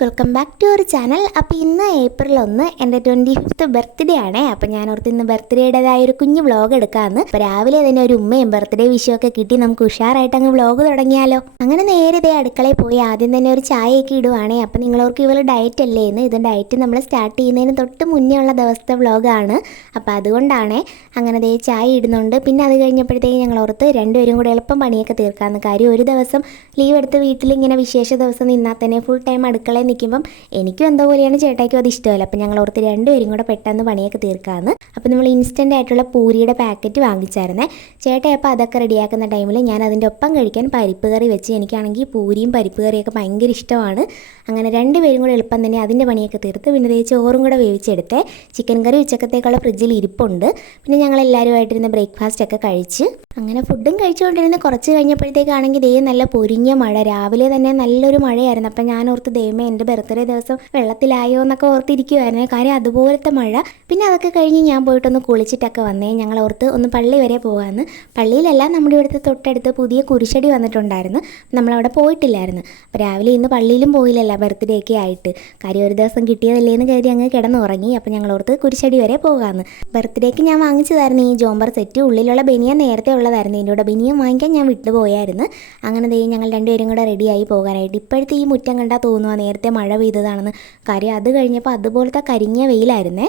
Welcome back to our channel. അപ്പോൾ ഇന്ന് April ഒന്ന് എന്റെ ട്വന്റി ഫിഫ്ത്ത് ബർത്ത്ഡേ ആണ്. അപ്പോൾ ഞാൻ ഓർത്ത് ഇന്ന് ബർത്ത്ഡേയുടേതായ ഒരു കുഞ്ഞ് വ്ളോഗ് എടുക്കാമെന്ന് അപ്പോൾ രാവിലെ തന്നെ ഒരു ഉമ്മയും ബർത്ത്ഡേ വിഷയമൊക്കെ കിട്ടി. നമുക്ക് ഉഷാറായിട്ട് അങ്ങ് വ്ളോഗ് തുടങ്ങിയാലോ. അങ്ങനെ നേരെ ഇതേ അടുക്കളയിൽ പോയി ആദ്യം തന്നെ ഒരു ചായയൊക്കെ ഇടുവാണേ. അപ്പോൾ നിങ്ങളോർക്ക് ഇവൾ ഡയറ്റ് അല്ലേ എന്ന് ഇത് ഡയറ്റ് നമ്മൾ സ്റ്റാർട്ട് ചെയ്യുന്നതിന് തൊട്ട് മുന്നേ ഉള്ള ദിവസത്തെ വ്ളോഗാണ് അപ്പോൾ അതുകൊണ്ടാണ് അങ്ങനെ ദേ ചായ ഇടുന്നുണ്ട്. പിന്നെ അത് കഴിഞ്ഞപ്പോഴത്തേക്ക് ഞങ്ങൾ ഓർത്ത് രണ്ടുപേരും കൂടെ എളുപ്പം പണിയൊക്കെ തീർക്കാമെന്ന് കാര്യം ഒരു ദിവസം ലീവ് എടുത്ത് വീട്ടിൽ ഇങ്ങനെ വിശേഷ ദിവസം നിന്നാൽ തന്നെ ഫുൾ ടൈം അടുക്കളയിൽ നിൽക്കുമ്പം എനിക്കും എന്തോ പോലെയാണ് ചേട്ടായിക്കും അത് ഇഷ്ടമല്ല. അപ്പം ഞങ്ങൾ ഓർത്ത് രണ്ടുപേരും കൂടെ പെട്ടെന്ന് പണിയൊക്കെ തീർക്കാമെന്ന് അപ്പം നമ്മൾ ഇൻസ്റ്റന്റ് ആയിട്ടുള്ള പൂരിയുടെ പാക്കറ്റ് വാങ്ങിച്ചായിരുന്നേ. ചേട്ടായി അപ്പോൾ അതൊക്കെ റെഡിയാക്കുന്ന ടൈമിൽ ഞാൻ അതിന്റെ ഒപ്പം കഴിക്കാൻ പരിപ്പ് കറി വെച്ച് എനിക്കാണെങ്കിൽ പൂരിയും പരിപ്പ് കറിയൊക്കെ ഭയങ്കര ഇഷ്ടമാണ്. അങ്ങനെ രണ്ടുപേരും കൂടെ എളുപ്പം തന്നെ അതിന്റെ പണിയൊക്കെ തീർത്ത് പിന്നെ ദേ ചോറും കൂടെ വേവിച്ചെടുത്ത്. ചിക്കൻ കറി ഉച്ചക്കത്തേക്കുള്ള ഫ്രിഡ്ജിൽ ഇരിപ്പുണ്ട്. പിന്നെ ഞങ്ങൾ എല്ലാവരുമായിട്ടിരുന്ന് ബ്രേക്ക്ഫാസ്റ്റ് ഒക്കെ കഴിച്ച് അങ്ങനെ ഫുഡും കഴിച്ചുകൊണ്ടിരുന്ന കുറച്ച് കഴിഞ്ഞപ്പോഴത്തേക്കാണെങ്കിൽ ദേ നല്ല പൊരിഞ്ഞ മഴ. രാവിലെ തന്നെ നല്ലൊരു മഴയായിരുന്നു. അപ്പം ഞാൻ ഓർത്ത് ദൈവമേ എന്റെ ബർത്ത്ഡേ ദിവസം വെള്ളത്തിലായോ എന്നൊക്കെ ഓർത്തിരിക്കുമായിരുന്നു കാര്യം അതുപോലത്തെ മഴ. പിന്നെ അതൊക്കെ കഴിഞ്ഞ് ഞാൻ പോയിട്ടൊന്ന് കുളിച്ചിട്ടൊക്കെ വന്നേ. ഞങ്ങൾ ഓർത്ത് ഒന്ന് പള്ളി വരെ പോകാമെന്ന് പള്ളിയിലല്ല നമ്മുടെ ഇവിടുത്തെ തൊട്ടടുത്ത് പുതിയ കുരിശടി വന്നിട്ടുണ്ടായിരുന്നു. നമ്മളവിടെ പോയിട്ടില്ലായിരുന്നു. അപ്പോൾ രാവിലെ ഇന്ന് പള്ളിയിലും പോയില്ലല്ല ബർത്ത്ഡേ ഒക്കെ ആയിട്ട്. കാര്യം ഒരു ദിവസം കിട്ടിയതല്ലേ എന്ന് കരുതി അങ്ങ് കിടന്നുറങ്ങി. അപ്പോൾ ഞങ്ങൾ ഓർത്ത് കുരിശടി വരെ പോകാമെന്ന് ബർത്ത്ഡേക്ക് ഞാൻ വാങ്ങിച്ചതായിരുന്നു ഈ ജോംബർ സെറ്റ്. ഉള്ളിലുള്ള ബനിയൻ നേരത്തെ ഉള്ളതായിരുന്നു. ഇതിന്റെ കൂടെ ബനിയൻ വാങ്ങിക്കാൻ ഞാൻ വിട്ടുപോയായിരുന്നു. അങ്ങനെ ഞങ്ങൾ രണ്ടുപേരും കൂടെ റെഡിയായി പോകാനായിട്ട്. ഇപ്പോഴത്തെ ഈ മുറ്റം കണ്ടാൽ തോന്നുക നേരത്തെ മഴ പെയ്തതാണെന്ന് കാര്യം. അത് കഴിഞ്ഞപ്പോൾ അതുപോലത്തെ കരിഞ്ഞ വെയിലായിരുന്നേ.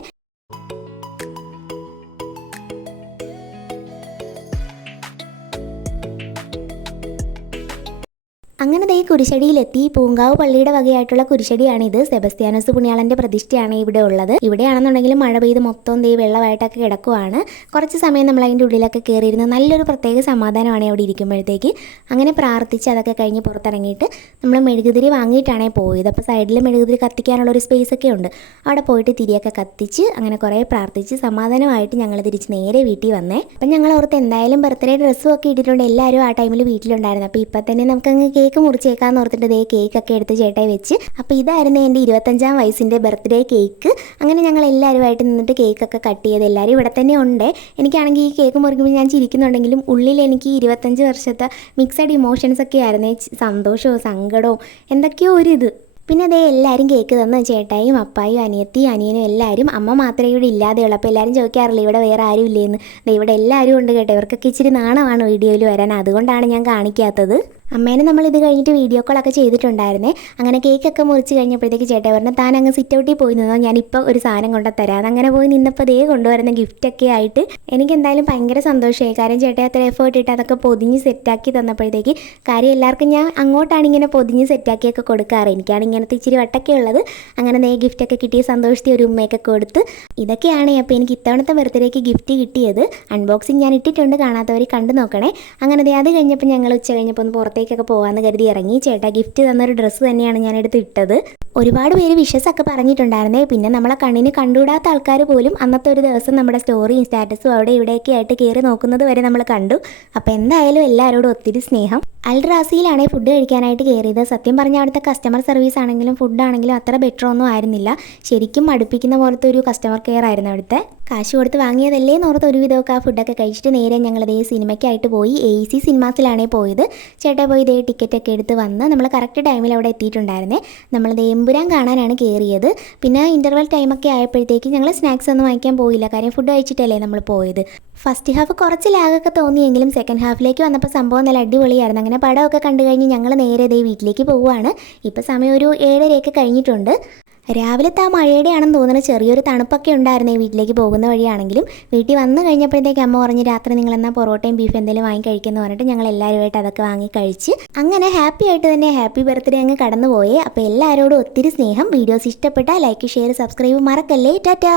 അങ്ങനെ ദേ കുരിശടിയിലെത്തി. പൂങ്കാവ് പള്ളിയുടെ വകയായിട്ടുള്ള കുരിശടിയാണിത്. സെബസ്ത്യാനോസ് പുണ്യാളന്റെ പ്രതിഷ്ഠയാണ് ഇവിടെ ഉള്ളത്. ഇവിടെയാണെന്നുണ്ടെങ്കിലും മഴ പെയ്ത് മൊത്തം ദേ വെള്ളമായിട്ടൊക്കെ കിടക്കുവാണ്. കുറച്ച് സമയം നമ്മൾ അതിന്റെ ഉള്ളിലൊക്കെ കയറിയിരുന്ന് നല്ലൊരു പ്രത്യേക സമാധാനമാണ് അവിടെ ഇരിക്കുമ്പോഴത്തേക്ക്. അങ്ങനെ പ്രാർത്ഥിച്ച് അതൊക്കെ കഴിഞ്ഞ് പുറത്തിറങ്ങിയിട്ട് നമ്മൾ മെഴുകുതിരി വാങ്ങിയിട്ടാണ് പോയത്. അപ്പോൾ സൈഡിൽ മെഴുകുതിരി കത്തിക്കാനുള്ള ഒരു സ്പേസ് ഒക്കെ ഉണ്ട്. അവിടെ പോയിട്ട് തിരിയൊക്കെ കത്തിച്ച് അങ്ങനെ കുറേ പ്രാർത്ഥിച്ച് സമാധാനമായിട്ട് ഞങ്ങൾ തിരിച്ച് നേരെ വീട്ടിൽ വന്നേ. അപ്പം ഞങ്ങൾ ഓർത്ത് എന്തായാലും ബർത്ത്ഡേ ഡ്രസ്സും ഒക്കെ ഇട്ടിട്ടുണ്ട്. എല്ലാവരും ആ ടൈമിൽ വീട്ടിലുണ്ടായിരുന്നു. അപ്പോൾ ഇപ്പം തന്നെ നമുക്കങ്ങ് കേക്ക് മുറിച്ചേക്കാന്ന് ഓർത്തിട്ട് ദേ കേക്കൊക്കെ എടുത്ത് ചേട്ടായി വെച്ച്. അപ്പോൾ ഇതായിരുന്നു എന്റെ ഇരുപത്തഞ്ചാം വയസ്സിന്റെ ബർത്ത്ഡേ കേക്ക്. അങ്ങനെ ഞങ്ങൾ എല്ലാവരുമായിട്ട് നിന്നിട്ട് കേക്കൊക്കെ കട്ട് ചെയ്ത് എല്ലാവരും ഇവിടെ തന്നെ ഉണ്ട്. എനിക്കാണെങ്കിൽ ഈ കേക്ക് മുറിക്കുമ്പോൾ ഞാൻ ചിരിക്കുന്നുണ്ടെങ്കിലും ഉള്ളിൽ എനിക്ക് ഇരുപത്തഞ്ച് വർഷത്തെ മിക്സഡ് ഇമോഷൻസ് ഒക്കെ ആയിരുന്നേ. സന്തോഷവും സങ്കടവും എന്തൊക്കെയോ ഒരു ഇത്. പിന്നെ അതേ എല്ലാവരും കേക്ക് തന്നു. ചേട്ടായും അപ്പായും അനിയത്തി അനിയനും എല്ലാവരും. അമ്മ മാത്രമേ ഇവിടെ ഇല്ലാതെയുള്ളൂ. അപ്പോൾ എല്ലാവരും ചോദിക്കാറില്ല ഇവിടെ വേറെ ആരും ഇല്ലേന്ന്? ഇവിടെ എല്ലാവരും ഉണ്ട് കേട്ടോ. ഇവർക്കൊക്കെ ഇച്ചിരി നാണമാണ് വീഡിയോയിൽ വരാൻ. അതുകൊണ്ടാണ് ഞാൻ കാണിക്കാത്തത്. അമ്മേനെ നമ്മൾ ഇത് കഴിഞ്ഞിട്ട് വീഡിയോ കോളൊക്കെ ചെയ്തിട്ടുണ്ടായിരുന്നേ. അങ്ങനെ കേക്കൊക്കെ മുറിച്ച് കഴിഞ്ഞപ്പോഴത്തേക്ക് ചേട്ടൻ പറഞ്ഞു താൻ അങ്ങ് സിറ്റ് ഔട്ടിൽ പോയി നിന്നോ ഞാനിപ്പോൾ ഒരു സാധനം കൊണ്ടു തരാം. അങ്ങനെ പോയി നിന്നപ്പോൾ ദേ കൊണ്ടുവരുന്ന ഗിഫ്റ്റൊക്കെ ആയിട്ട് എനിക്ക് എന്തായാലും ഭയങ്കര സന്തോഷമായി. കാര്യം ചേട്ടൻ അത്ര എഫേർട്ട് ഇട്ട് അതൊക്കെ പൊതിഞ്ഞ് സെറ്റാക്കി തന്നപ്പോഴത്തേക്ക് കാര്യം എല്ലാവർക്കും ഞാൻ അങ്ങോട്ടാണ് ഇങ്ങനെ പൊതിഞ്ഞ് സെറ്റാക്കിയൊക്കെ കൊടുക്കാറ്. എനിക്കാണ് ഇങ്ങനത്തെ ഇച്ചിരി വട്ടൊക്കെ ഉള്ളത്. അങ്ങനെ ദേ ഗിഫ്റ്റൊക്കെ കിട്ടിയ സന്തോഷത്തിൽ ഒരു ഉമ്മയൊക്കെ കൊടുത്ത് ഇതൊക്കെയാണ് അപ്പോൾ എനിക്ക് ഇത്തവണത്തെ ബർത്ത്ഡേക്ക് ഗിഫ്റ്റ് കിട്ടിയത്. അൺബോക്സിങ് ഞാൻ ഇട്ടിട്ടുണ്ട് കാണാത്തവർ കണ്ടു നോക്കണേ. അങ്ങനെ അത് കഴിഞ്ഞപ്പോൾ ഞങ്ങൾ ഉച്ച കഴിഞ്ഞപ്പോൾ ഒന്ന് പുറത്തേക്കൊക്കെ പോകാമെന്ന് കരുതി ഇറങ്ങി. ചേട്ടാ ഗിഫ്റ്റ് തന്ന ഒരു ഡ്രസ്സ് തന്നെയാണ് ഞാൻ എടുത്ത് ഇട്ടത്. ഒരുപാട് പേര് വിഷസ് ഒക്കെ പറഞ്ഞിട്ടുണ്ടായിരുന്നേ. പിന്നെ നമ്മളെ കണ്ണിന് കണ്ടുകൂടാത്ത ആൾക്കാർ പോലും അന്നത്തെ ഒരു ദിവസം നമ്മുടെ സ്റ്റോറിയും സ്റ്റാറ്റസും അവിടെ ഇവിടെയൊക്കെ ആയിട്ട് കയറി നോക്കുന്നത് വരെ നമ്മൾ കണ്ടു. അപ്പോൾ എന്തായാലും എല്ലാവരോടും ഒത്തിരി സ്നേഹം. അൽറാസിയിലാണ് ഫുഡ് കഴിക്കാനായിട്ട് കയറിയത് സത്യം പറഞ്ഞാൽ അവിടുത്തെ കസ്റ്റമർ സർവീസ് ആണെങ്കിലും ഫുഡ് ആണെങ്കിലും അത്ര ബെറ്റർ ഒന്നും ആയിരുന്നില്ല. ശരിക്കും മടുപ്പിക്കുന്ന പോലത്തെ ഒരു കസ്റ്റമർ കെയർ ആയിരുന്നു അവിടുത്തെ. കാശ് കൊടുത്ത് വാങ്ങിയതല്ലേ എന്നോർത്ത് ഒരു വിധമൊക്കെ ആ ഫുഡൊക്കെ കഴിച്ചിട്ട് നേരെ ഞങ്ങളതേ സിനിമയ്ക്കായിട്ട് പോയി. എ സി സിനിമാസിലാണേ പോയത്. ചേട്ടാ പോയി ഇതേ ടിക്കറ്റൊക്കെ എടുത്ത് വന്ന് നമ്മൾ കറക്റ്റ് ടൈമിൽ അവിടെ എത്തിയിട്ടുണ്ടായിരുന്നേ. നമ്മൾ എമ്പുരാൻ കാണാനാണ് കയറിയത് പിന്നെ ഇന്റർവെൽ ടൈമൊക്കെ ആയപ്പോഴത്തേക്ക് ഞങ്ങൾ സ്നാക്സ് ഒന്നും വാങ്ങിക്കാൻ പോയില്ല. കാര്യം ഫുഡ് കഴിച്ചിട്ടല്ലേ നമ്മൾ പോയത്. ഫസ്റ്റ് ഹാഫ് കുറച്ച് ലാഗൊക്കെ തോന്നിയെങ്കിലും സെക്കൻഡ് ഹാഫിലേക്ക് വന്നപ്പോൾ സംഭവം നല്ല അടിപൊളിയായിരുന്നു. അങ്ങനെ പടമൊക്കെ കണ്ടു കഴിഞ്ഞ് ഞങ്ങൾ നേരെ ഇതേ വീട്ടിലേക്ക് പോവുകയാണ്. ഇപ്പോൾ സമയം ഒരു ഏഴരയൊക്കെ കഴിഞ്ഞിട്ടുണ്ട്. രാവിലത്തെ ആ മഴയുടെ ആണെന്ന് തോന്നുന്നത് ചെറിയൊരു തണുപ്പൊക്കെ ഉണ്ടായിരുന്നേ വീട്ടിലേക്ക് പോകുന്ന വഴിയാണെങ്കിലും. വീട്ടിൽ വന്നു കഴിഞ്ഞപ്പോഴത്തേക്ക് അമ്മ പറഞ്ഞ് രാത്രി നിങ്ങൾ എന്നാൽ പൊറോട്ടയും ബീഫ് എന്തെങ്കിലും വാങ്ങി കഴിക്കുന്നു പറഞ്ഞിട്ട് ഞങ്ങൾ എല്ലാവരുമായിട്ട് അതൊക്കെ വാങ്ങി കഴിച്ച് അങ്ങനെ ഹാപ്പി ആയിട്ട് തന്നെ ഹാപ്പി ബർത്ത്ഡേ അങ്ങ് കടന്നുപോയേ. അപ്പോൾ എല്ലാവരോടും ഒത്തിരി സ്നേഹം. വീഡിയോസ് ഇഷ്ടപ്പെട്ടാൽ ലൈക്ക് ഷെയർ സബ്സ്ക്രൈബ് മറക്കല്ലേ. ടാറ്റാ.